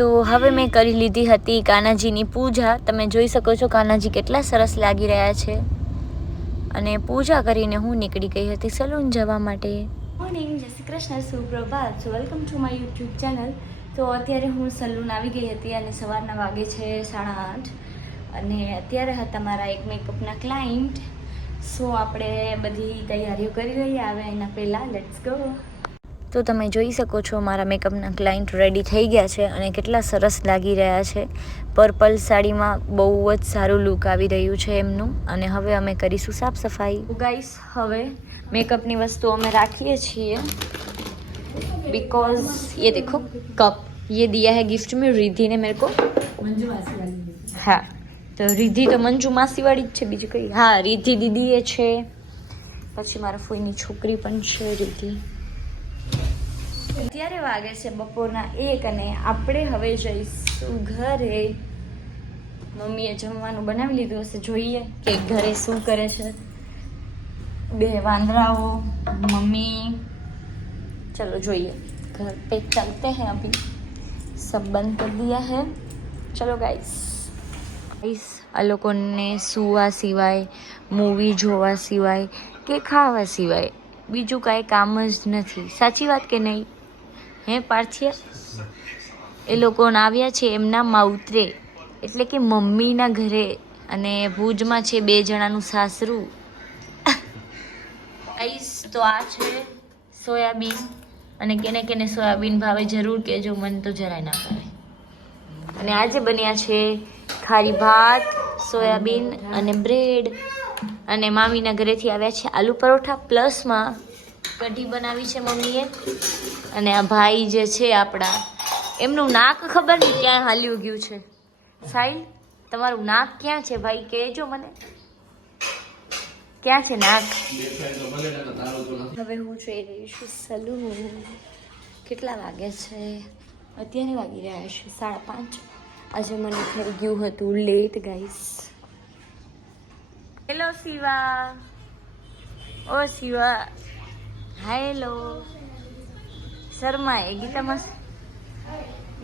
તો હવે મેં કરી લીધી હતી કાનાજીની પૂજા. તમે જોઈ શકો છો કાનાજી કેટલા સરસ લાગી રહ્યા છે. અને પૂજા કરીને હું નીકળી ગઈ હતી સલૂન જવા માટે. મોર્નિંગ જય Shri Krishna, સુપ્રભાત. Welcome to my YouTube channel તો અત્યારે હું સલૂન આવી ગઈ હતી અને સવારના વાગે છે સાડા આઠ. અને અત્યારે હતા મારા એક મેકઅપના ક્લાયન્ટ સો આપણે બધી તૈયારીઓ કરી રહી આવે એના પહેલાં. લેટ્સ ગો તો તમે જોઈ શકો છો મારા મેકઅપના ક્લાયન્ટ રેડી થઈ ગયા છે અને કેટલા સરસ લાગી રહ્યા છે. પર્પલ સાડીમાં બહુ જ સારું લુક આવી રહ્યું છે એમનું અને હવે અમે કરીશું સાફ સફાઈ. ગાઈસ હવે મેકઅપની વસ્તુ અમે રાખીએ છીએ. બિકોઝ એ દેખો કપ યે દિયા હે ગિફ્ટ મેં રિધિને મેરે કો હા, તો રિધિ તો મંજુ માસીવાળી જ છે, બીજું કઈ. હા રિધિ દીદી એ છે. પછી મારા ફોઈની છોકરી પણ છે રિધિ અત્યારે વાગે છે બપોરના એક અને આપણે હવે જઈશું ઘરે મમ્મીએ જમવાનું બનાવી લીધું હશે જોઈએ કે ઘરે શું કરે છે બે વાંદરાઓ મમ્મી चलो જોઈએ घर पे चलते हैं अभी सब बंद कर दिया है चलो गाइस ગાઈસ આ લોકોને સૂવા સિવાય મૂવી જોવા સિવાય કે ખાવા સિવાય બીજું કાંઈ કામ જ નથી સાચી વાત કે નહીં હે પાર્થિયા એ લોકો આવ્યા છે, એમના માઉતરે એટલે કે મમ્મીના ઘરે અને ભુજમાં છે બે જણાનું સાસરું. આઈસ તો આ છે સોયાબીન. અને કેને કેને સોયાબીન ભાવે જરૂર કહેજો, મને તો જરાય ના ભાવે. અને આજે બન્યા છે ખારી ભાત, સોયાબીન અને બ્રેડ. અને મામીના ઘરેથી આવ્યા છે આલુ પરોઠા, પ્લસમાં કઢી બનાવી છે મમ્મીએ. અને આ ભાઈ જે છે આપણા એમનું નાક ખબર નહીં ક્યાં હાલ્યું ગયું છે. સાહિલ તમારું નાક ક્યાં છે ભાઈ? કહેજો મને. ક્યાં છે નાક? હવે હું જોઈ રહી છું સલૂન. કેટલા વાગે છે? અત્યારે વાગી રહ્યા છે સાડા પાંચ. આજે મને થઈ ગયું હતું લેટ ગાઈસ હેલો શિવા ઓ શિવા હેલો. શર્મા, એ ગીતા માસી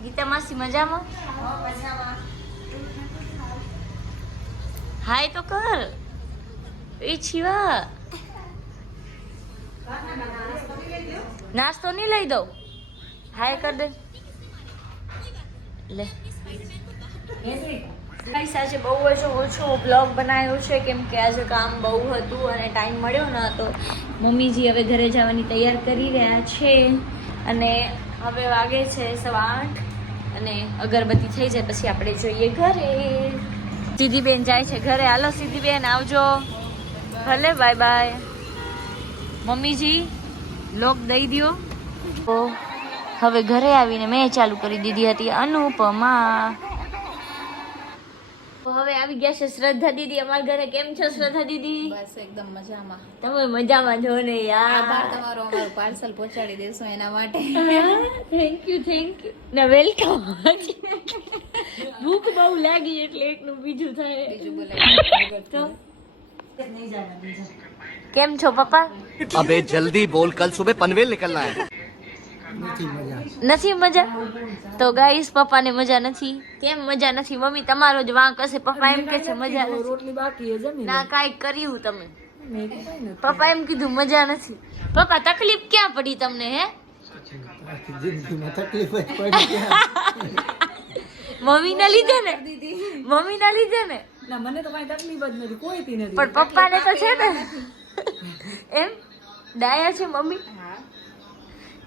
ગીતા માસી મજામાં? હાય તો કર. એ છીવા. નાસ્તો નહીં લઈ દઉં. હાય કર દે. લે. ગાઈસ, આજે બહુ જ ઓછો બ્લોગ બનાવ્યો છે, કેમ કે આજે કામ બહુ હતું અને ટાઈમ મળ્યો ન હતો. મમ્મીજી હવે ઘરે જવાની તૈયાર કરી રહ્યા છે અને હવે વાગે છે સવા આઠ અને અગરબત્તી થઈ જાય પછી આપણે જોઈએ ઘરે. સીધીબેન જાય છે ઘરે. હાલો સીધીબેન આવજો. ભલે બાય બાય મમ્મીજી, લોક દઈ તો હવે ઘરે આવીને મેં ચાલુ કરી દીધી હતી અનુપમા. હવે આવી ગયા છે શ્રદ્ધા દીદી અમારા ઘરે કેમ છો શ્રદ્ધા દીદી બસ એકદમ મજામાં તમે મજામાં છો ને યાર આભાર તમારો અમારું પાર્સલ પહોંચાડી દેશો એના માટે થેન્ક યુ થેન્ક યુ ને વેલકમ ભૂખ બહુ લાગી એટલે એકનું બીજું થાય બીજું બોલાય તો કેમ છો પપ્પા અબે જલ્દી બોલ કલ સુબહ પનવેલ નીકળના હે નથી મજા તો ગાઈસ પપ્પાને મજા નથી. કેમ મજા નથી? મમ્મી તમારો જ વાંક હશે. પપ્પા એમ કે છે મજા નથી. ના કાંઈ કર્યું તમે. પપ્પા એમ કીધું મજા નથી. પપ્પા તકલીફ ક્યાં પડી તમને હે? મમ્મી ના લીધે ને? મમ્મી ના લીધે ને? મને તો કઈ તકલીફ જ નથી કોઈ થી નથી. પણ પપ્પાને તો છે ને? એમ? ડાયા છે મમ્મી?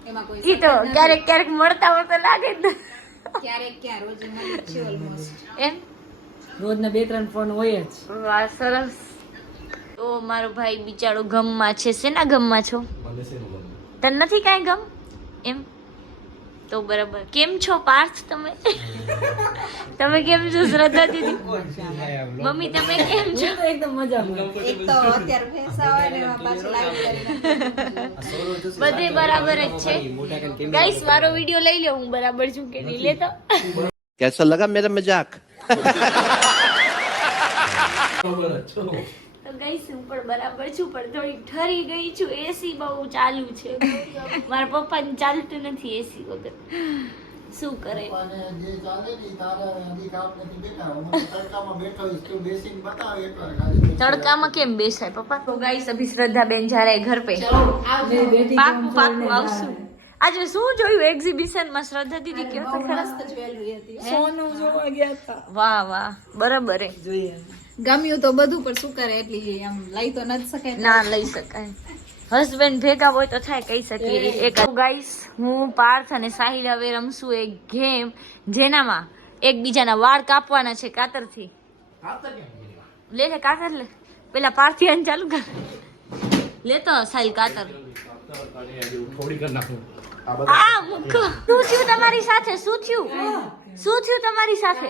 એમાં કોઈ ઈ તો ક્યારેક ક્યારેક મળતા હોય તો લાગે જ ક્યારેક ક્યાં રોજ મળી છે ઓલમોસ્ટ એમ? રોજના બે ત્રણ ફોન હોય જ. વાહ સરસ. તો મારો ભાઈ બિચારો ગમમાં છે. શેના ગમમાં છો? તને નથી કાંઈ ગમ? એમ? તો બરાબર. કેમ છો પાર્થ તમે? તમે કેમ છો શ્રદ્ધા દીદી? મમ્મી તમે કેમ છો? એકદમ મજામાં. એક તો અત્યારે ફેસા હોય ને પાછું લાઈવ બધે બરાબર જ છે. ગાઈસ મારો વિડિયો લઈ લો હું બરાબર છું કે નહીં? લેતો. કેસા લગા મેરા મજાક? તો ગઈ છું પણ બરાબર છું પણ થોડી ઠરી ગઈ છું. એસી બહુ ચાલુ છે. મારા પપ્પાને ચાલતું નથી એસી વગર. શું કરે? તડકામાં કેમ બેસાય પપ્પા? તો ગાઈસ અભી શ્રદ્ધા બેન જ્યારે ઘર પે પાકું પાકું આવશું. આજે શું જોયું એક્ઝિબિશનમાં શ્રદ્ધા દીદી કેવું ખરાબ જોવા ગયા વાહ વાહ. બરાબર જોઈએ. ગમ્યું તો બધું પણ શું કરે એટલી આમ લઈ તો નથી શકે ના લઈ શકાય. હસબન્ડ ભેગા હોય તો થાય કહી શકીએ. એક ગાઈસ હું પાર્થ અને સાહિલ હવે રમશું એક ગેમ જેનામાં એકબીજાના વાળ કાપવાના છે કાતરથી. લે લે કાતર લે. પેલા પાર્થિયાન ચાલુ કર. લે તો સાહિલ કાતર. આ મુખ શું થયું તમારી સાથે? શું થયું? શું થયું તમારી સાથે?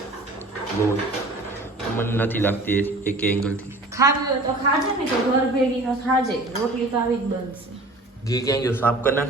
ગોળ મને નથી લાગતી એક એંગલથી ખાવી હોય તો ખાજે ને તો ઘર ભેગી તો ખાજે. રોટલી તો આવી જ બનશે. ઘી ક્યાં ગયો? સાફ કરી નાખ.